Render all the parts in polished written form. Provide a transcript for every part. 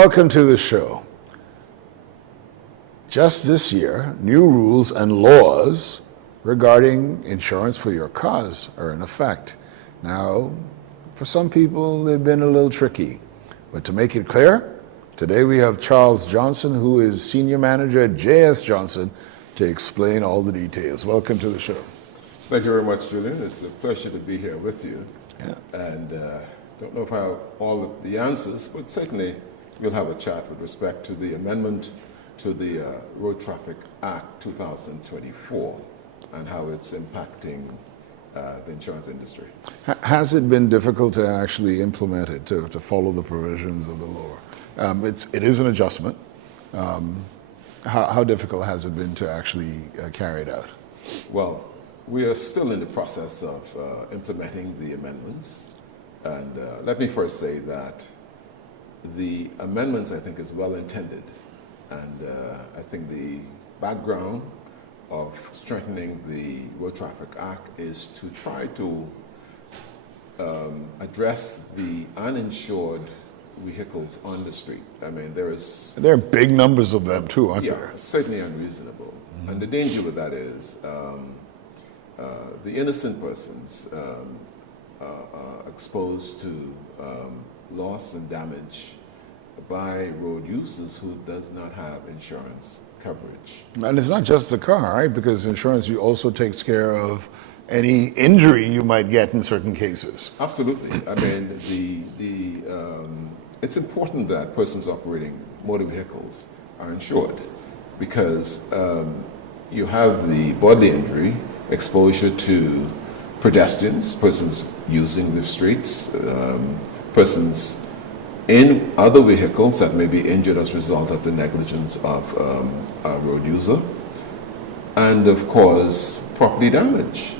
Welcome to the show. Just this year, new rules and laws regarding insurance for your cars are in effect. Now, for some people, they've been a little tricky. But to make it clear, today we have Charles Johnson, who is Senior Manager at J.S. Johnson, to explain all the details. Welcome to the show. Thank you very much, Julian. It's a pleasure to be here with you. Yeah. And don't know if I have all of the answers, but certainly we'll have a chat with respect to the amendment to the Road Traffic Act 2024 and how it's impacting the insurance industry. Has it been difficult to actually implement it, to follow the provisions of the law? It is an adjustment. How difficult has it been to actually carry it out? Well, we are still in the process of implementing the amendments. And let me first say that the amendments, I think, is well intended. And I think the background of strengthening the Road Traffic Act is to try to address the uninsured vehicles on the street. I mean, there are big numbers of them too, aren't there? Yeah, certainly unreasonable. Mm-hmm. And the danger with that is the innocent persons are exposed to loss and damage by road users who does not have insurance coverage. And it's not just the car, right? Because insurance also takes care of any injury you might get in certain cases. Absolutely. I mean, it's important that persons operating motor vehicles are insured because you have the bodily injury, exposure to pedestrians, persons using the streets, persons in other vehicles that may be injured as a result of the negligence of a road user, and of course, property damage.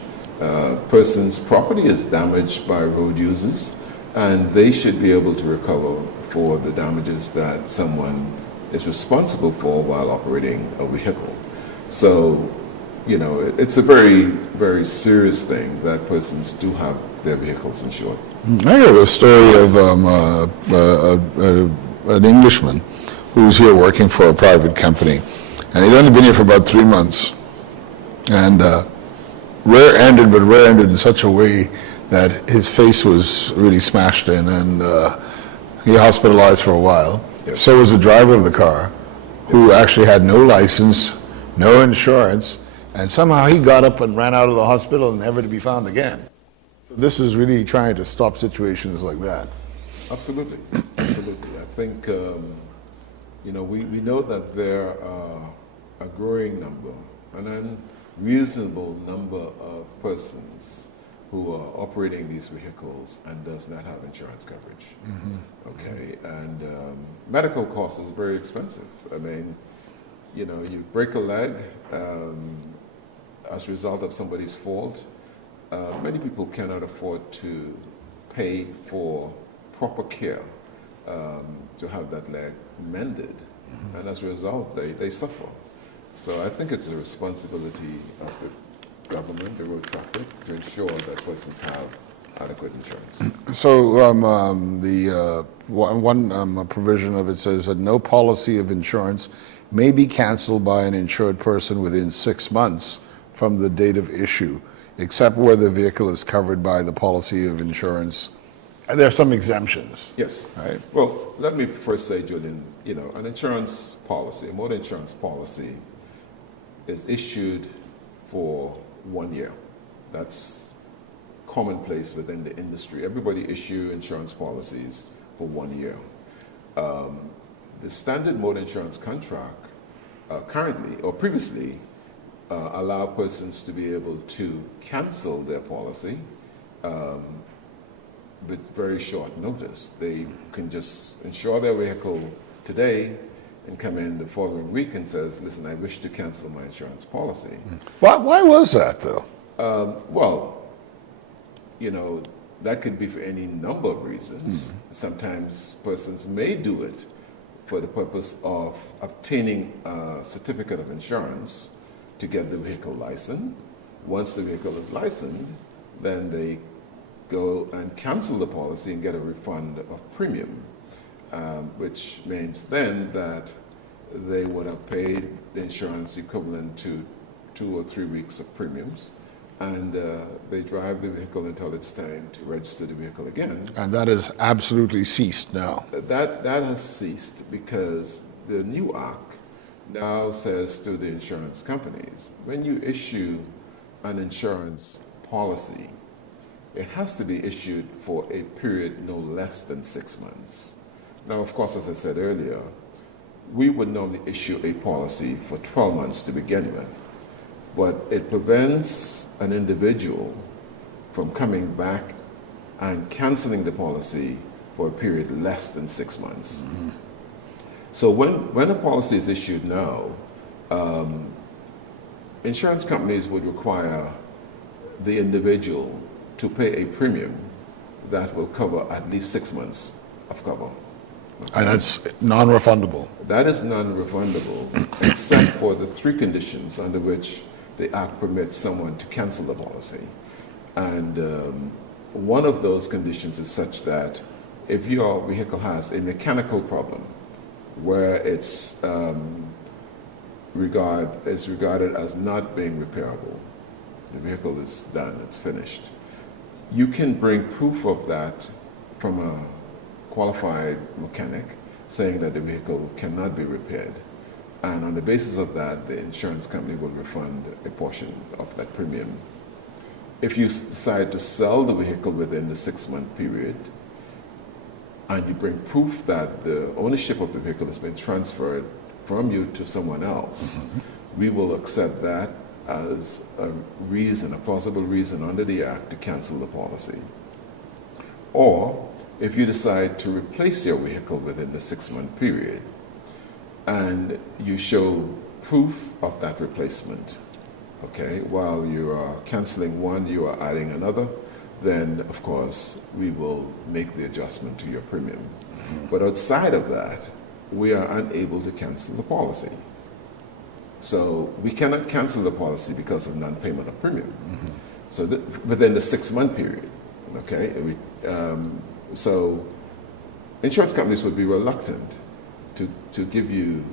Person's property is damaged by road users, and they should be able to recover for the damages that someone is responsible for while operating a vehicle. So, you know, it's a very, very serious thing that persons do have their vehicles insured. I heard a story of an Englishman who's here working for a private company, and he'd only been here for about 3 months, and rear-ended in such a way that his face was really smashed in, and he hospitalized for a while. Yes. So was the driver of the car, who actually had no license, no insurance, and somehow he got up and ran out of the hospital, never to be found again. So this is really trying to stop situations like that. Absolutely, absolutely. I think, you know, we know that there are a growing number, an unreasonable number of persons who are operating these vehicles and does not have insurance coverage. Mm-hmm. Okay, and medical costs is very expensive. I mean, you know, you break a leg as a result of somebody's fault. Many people cannot afford to pay for proper care to have that leg mended. Mm-hmm. And as a result, they suffer. So I think it's a responsibility of the government, the road traffic, to ensure that persons have adequate insurance. So the one provision of it says that no policy of insurance may be canceled by an insured person within 6 months from the date of issue, except where the vehicle is covered by the policy of insurance. And there are some exemptions. Yes. Right. Well, let me first say, Julian, you know, an insurance policy, a motor insurance policy, is issued for 1 year. That's commonplace within the industry. Everybody issue insurance policies for 1 year. The standard motor insurance contract currently, or previously, allow persons to be able to cancel their policy with very short notice. They can just insure their vehicle today and come in the following week and says, listen, I wish to cancel my insurance policy. Why was that, though? Well, you know, that could be for any number of reasons. Sometimes persons may do it for the purpose of obtaining a certificate of insurance to get the vehicle licensed. Once the vehicle is licensed, then they go and cancel the policy and get a refund of premium. which means then that they would have paid the insurance equivalent to 2 or 3 weeks of premiums, and they drive the vehicle until it's time to register the vehicle again. And that has absolutely ceased now. That has ceased because the new Act now says to the insurance companies, when you issue an insurance policy, it has to be issued for a period no less than 6 months. Now, of course, as I said earlier, we would normally issue a policy for 12 months to begin with, but it prevents an individual from coming back and canceling the policy for a period less than 6 months. Mm-hmm. So when a policy is issued now, insurance companies would require the individual to pay a premium that will cover at least 6 months of cover. Okay. And that's non-refundable. That is non-refundable, except for the 3 conditions under which the Act permits someone to cancel the policy. And one of those conditions is such that if your vehicle has a mechanical problem where it's regarded as not being repairable, the vehicle is done, it's finished, you can bring proof of that from a qualified mechanic saying that the vehicle cannot be repaired. And on the basis of that, the insurance company will refund a portion of that premium. If you decide to sell the vehicle within the 6-month period, and you bring proof that the ownership of the vehicle has been transferred from you to someone else, mm-hmm. we will accept that as a reason, a plausible reason under the Act to cancel the policy. Or, if you decide to replace your vehicle within the 6-month period, and you show proof of that replacement, okay, while you are canceling one, you are adding another, then of course we will make the adjustment to your premium. Mm-hmm. But outside of that, we are unable to cancel the policy. So we cannot cancel the policy because of non-payment of premium. Mm-hmm. So within the 6-month period, okay, so insurance companies would be reluctant to give you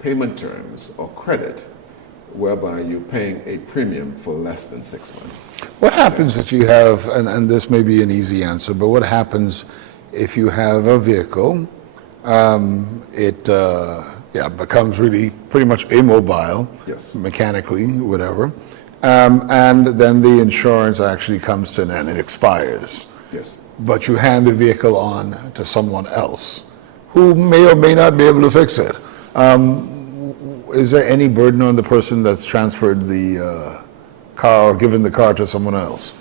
payment terms or credit whereby you're paying a premium for less than 6 months. What happens if you have, and this may be an easy answer, but what happens if you have a vehicle, it becomes really pretty much immobile, yes, mechanically, whatever, and then the insurance actually comes to an end, it expires. Yes. But you hand the vehicle on to someone else who may or may not be able to fix it. Is there any burden on the person that's transferred the car or given the car to someone else?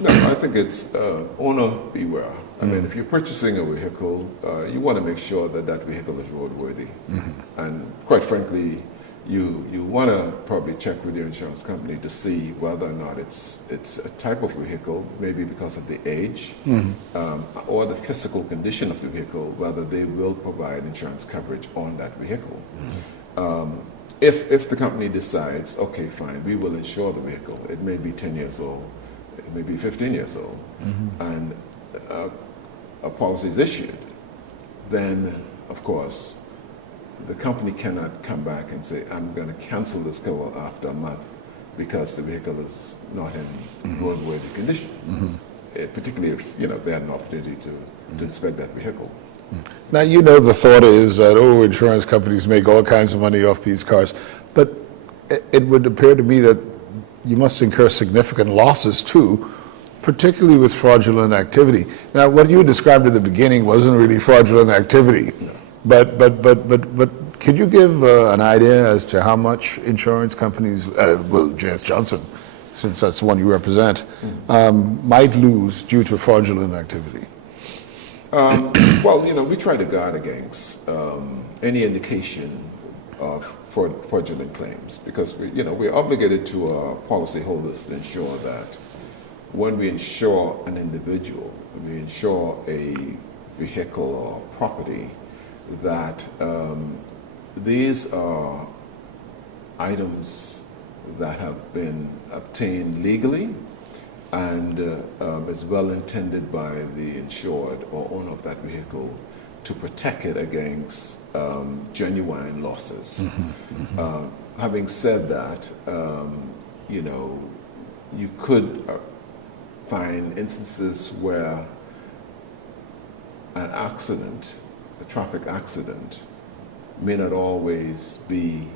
No, I think it's owner beware. I mean, if you're purchasing a vehicle, you want to make sure that that vehicle is roadworthy. Mm-hmm. And quite frankly, you want to probably check with your insurance company to see whether or not it's a type of vehicle, maybe because of the age, mm-hmm. Or the physical condition of the vehicle, whether they will provide insurance coverage on that vehicle. Mm-hmm. If the company decides, okay, fine, we will insure the vehicle, it may be 10 years old, it may be 15 years old, mm-hmm. and a policy is issued, then, of course, the company cannot come back and say, I'm going to cancel this cover after a month because the vehicle is not in mm-hmm. roadworthy condition, mm-hmm. Particularly if they had an opportunity to inspect that vehicle. Now, the thought is that, insurance companies make all kinds of money off these cars, but it would appear to me that you must incur significant losses too, particularly with fraudulent activity. Now, what you described at the beginning wasn't really fraudulent activity, no. But could you give an idea as to how much insurance companies, J.S. Johnson, since that's the one you represent, might lose due to fraudulent activity? Well, we try to guard against any indication of fraudulent claims because we're obligated to our policyholders to ensure that when we insure an individual, when we insure a vehicle or property, that these are items that have been obtained legally and is well intended by the insured or owner of that vehicle to protect it against genuine losses. Having said that, you know, you could find instances where an accident, a traffic accident, may not always be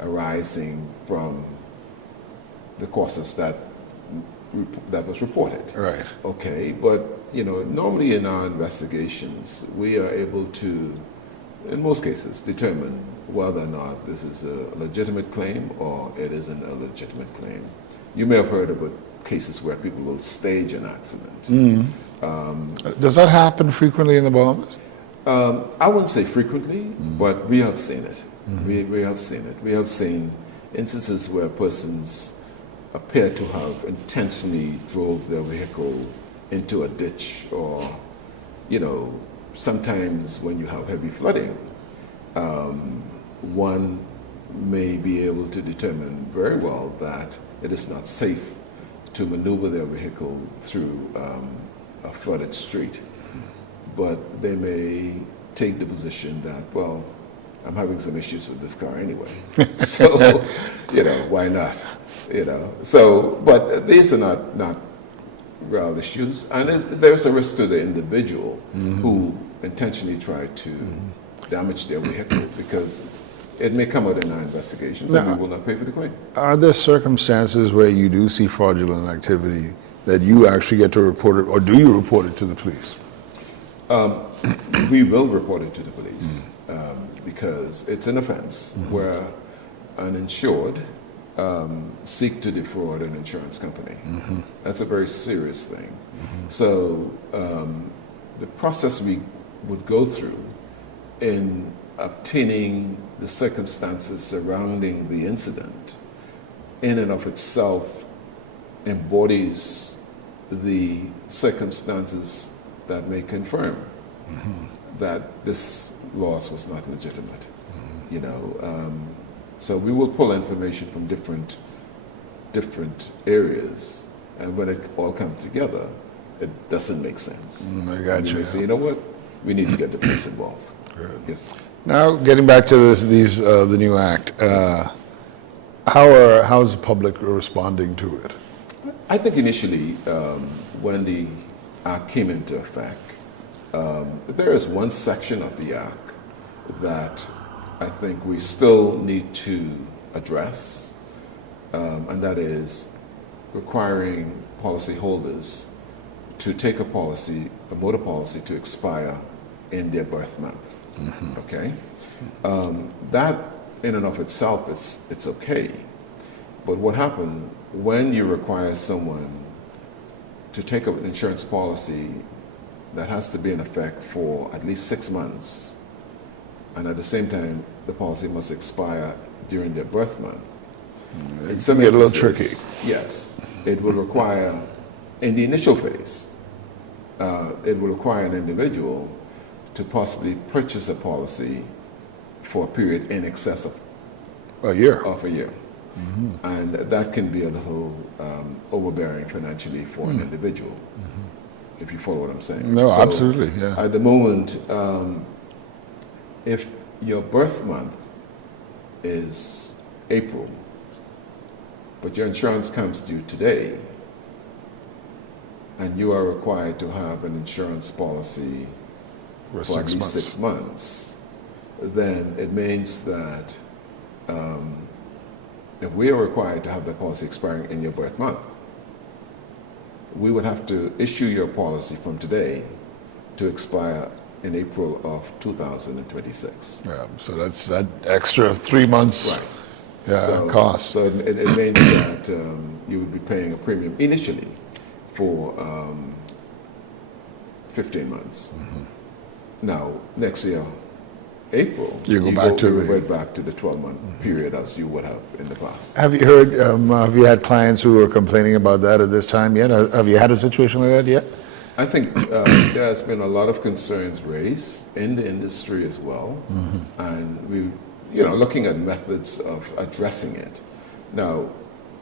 arising from the causes that was reported. Right. Okay, but you know, normally in our investigations, we are able to, in most cases, determine whether or not this is a legitimate claim or it isn't a legitimate claim. You may have heard about cases where people will stage an accident. Does that happen frequently in the Bahamas? I wouldn't say frequently, but we have seen it. We have seen it. We have seen instances where persons appear to have intentionally drove their vehicle into a ditch, or, you know, sometimes when you have heavy flooding, one may be able to determine very well that it is not safe to maneuver their vehicle through a flooded street. But they may take the position that, well, I'm having some issues with this car anyway. So, you know, why not? You know, so, but these are not real issues. And there's a risk to the individual who intentionally tried to damage their vehicle, because it may come out in our investigations and we will not pay for the claim. Are there circumstances where you do see fraudulent activity that you actually get to report it, or do you report it to the police? We will report it to the police because it's an offense where an insured seek to defraud an insurance company. That's a very serious thing. So the process we would go through in obtaining the circumstances surrounding the incident in and of itself embodies the circumstances that may confirm that this loss was not legitimate. You know, so we will pull information from different areas, and when it all comes together, it doesn't make sense. I got And you. they say, you know what, we need to get the police involved. Good. Yes. Now, getting back to the new act, how is the public responding to it? I think initially, when the act came into effect, there is one section of the act that I think we still need to address, and that is requiring policyholders to take a motor policy to expire in their birth month. Okay, that in and of itself it's okay, but what happens when you require someone to take up an insurance policy that has to be in effect for at least 6 months, and at the same time the policy must expire during their birth month? It can get a little tricky. Yes, it will require, in the initial phase, it will require an individual to possibly purchase a policy for a period in excess of A year. And that can be a little overbearing financially for an individual, if you follow what I'm saying. No, So, absolutely, yeah. At the moment, if your birth month is April, but your insurance comes due today, and you are required to have an insurance policy For for at 6 least months. 6 months, then it means that if we are required to have that policy expiring in your birth month, we would have to issue your policy from today to expire in April of 2026. Yeah, so that's that extra 3 months. Right. Yeah, cost. So it means that you would be paying a premium initially for 15 months. Now, next year, April, You go back to the- revert back to the 12-month period as you would have in the past. Have you heard, have you had clients who are complaining about that at this time yet? Have you had a situation like that yet? I think there has been a lot of concerns raised in the industry as well, and we, looking at methods of addressing it. Now,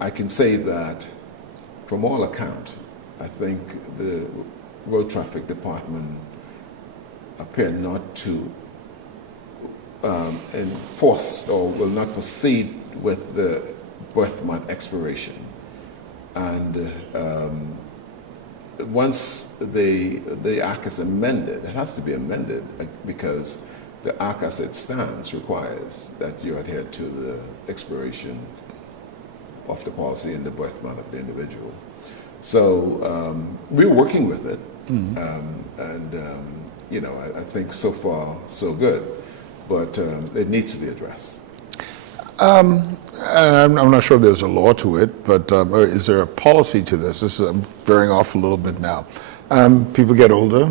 I can say that from all account, I think the Road Traffic Department appear not to enforce or will not proceed with the birth month expiration. And once the Act is amended, it has to be amended because the Act as it stands requires that you adhere to the expiration of the policy in the birth month of the individual. So we're working with it, I think so far so good, but it needs to be addressed. And I'm not sure if there's a law to it, but is there a policy to this? I'm veering off a little bit now. People get older,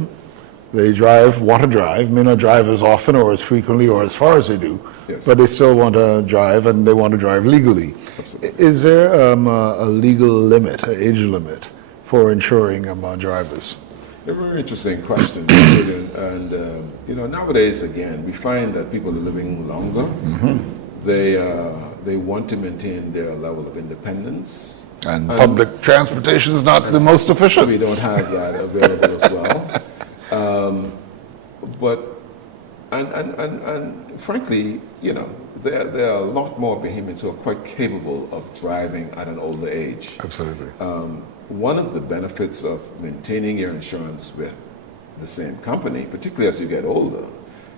they want to drive, may not drive as often or as frequently or as far as they do, Yes. but they still want to drive and they want to drive legally. Absolutely. Is there a legal limit, an age limit for insuring drivers? A very interesting question, and nowadays again we find that people are living longer. They want to maintain their level of independence. And public transportation is not the most efficient. We don't have that available as well. And frankly, there are a lot more Bahamians who are quite capable of driving at an older age. Absolutely. One of the benefits of maintaining your insurance with the same company, particularly as you get older,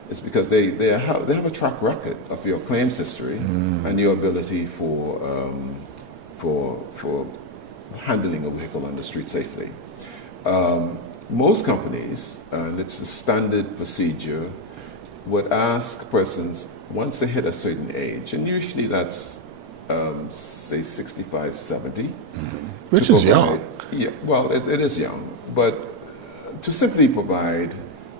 is because they have a track record of your claims history and your ability for handling a vehicle on the street safely. Most companies, and it's a standard procedure, would ask persons once they hit a certain age, and usually that's say 65, 70. Which is young. Yeah, well, it is young, but to simply provide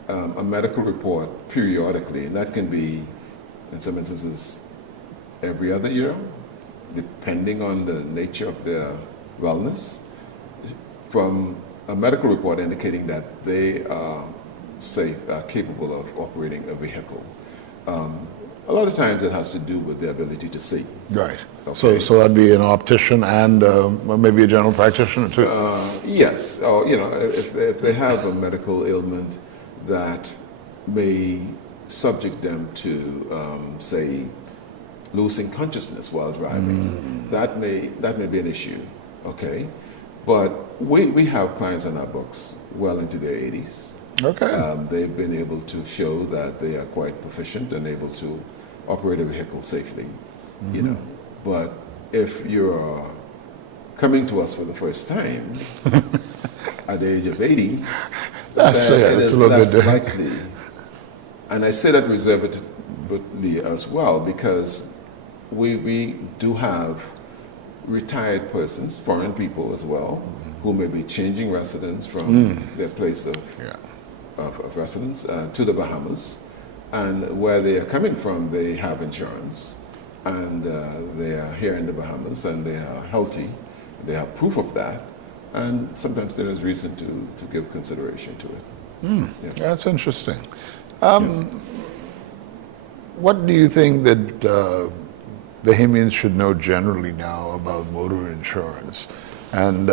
a medical report periodically, and that can be, in some instances, every other year, depending on the nature of their wellness, from a medical report indicating that they are safe, are capable of operating a vehicle. A lot of times it has to do with their ability to see. Right. Okay. So that'd be an optician and maybe a general practitioner too. Yes, or if they have a medical ailment that may subject them to, say, losing consciousness while driving, that may be an issue. Okay, but we have clients on our books well into their 80s. Okay. They've been able to show that they are quite proficient and able to operate a vehicle safely, But if you're coming to us for the first time at the age of 80, That's then a it is little less bit likely. And I say that reservedly as well because we do have retired persons, foreign people as well, who may be changing residence from their place of residence to the Bahamas, and where they are coming from, they have insurance, and they are here in the Bahamas, and they are healthy. They have proof of that, and sometimes there is reason to give consideration to it. Yeah. That's interesting. Yes. What do you think that Bahamians should know generally now about motor insurance and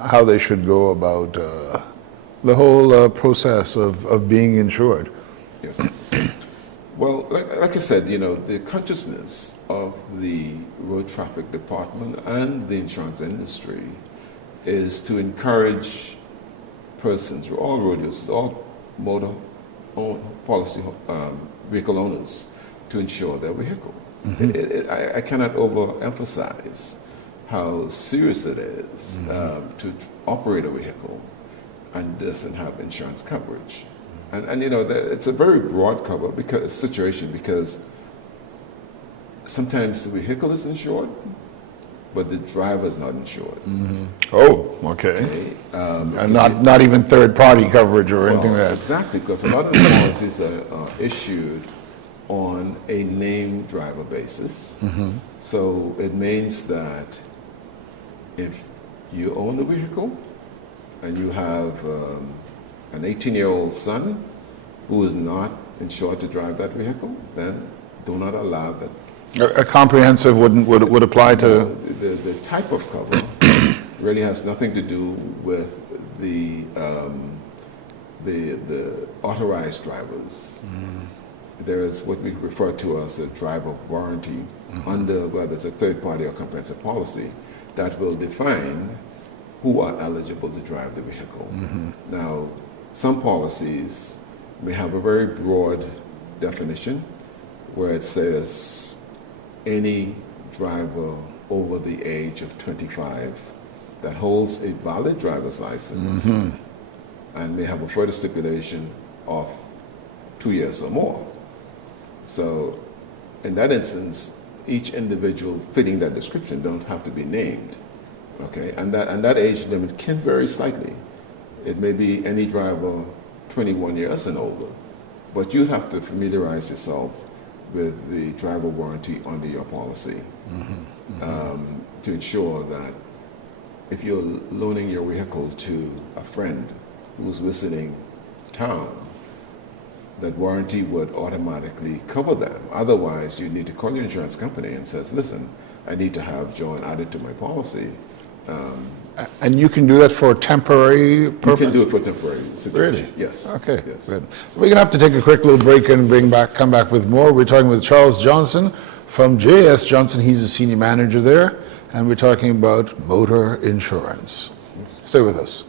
how they should go about the whole process of being insured? Yes. Well, like I said, the consciousness of the road traffic department and the insurance industry is to encourage persons, all road users, all motor vehicle owners, to insure their vehicle. I cannot overemphasize how serious it is to operate a vehicle and doesn't have insurance coverage. And it's a very broad situation because sometimes the vehicle is insured, but the driver is not insured. Oh, okay. And not even third-party coverage or anything like that. Exactly, because a lot of the policies are issued on a named driver basis. So it means that if you own the vehicle and you have an 18-year-old son who is not insured to drive that vehicle, then do not allow that. A comprehensive would apply to... The type of cover really has nothing to do with the the authorized drivers. There is what we refer to as a driver warranty under whether it's a third party or comprehensive policy that will define who are eligible to drive the vehicle. Now, some policies may have a very broad definition where it says any driver over the age of 25 that holds a valid driver's license and may have a further stipulation of 2 years or more. So in that instance, each individual fitting that description don't have to be named, okay? And that age limit can vary slightly. It may be any driver 21 years and older, but you'd have to familiarize yourself with the driver warranty under your policy to ensure that if you're loaning your vehicle to a friend who's visiting town, that warranty would automatically cover them. Otherwise, you need to call your insurance company and says, listen, I need to have John added to my policy. And you can do that for a temporary purpose? You can do it for temporary situation. Really? Yes. Okay, Yes. good. We're going to have to take a quick little break and come back with more. We're talking with Charles Johnson from J.S. Johnson. He's a senior manager there, and we're talking about motor insurance. Stay with us.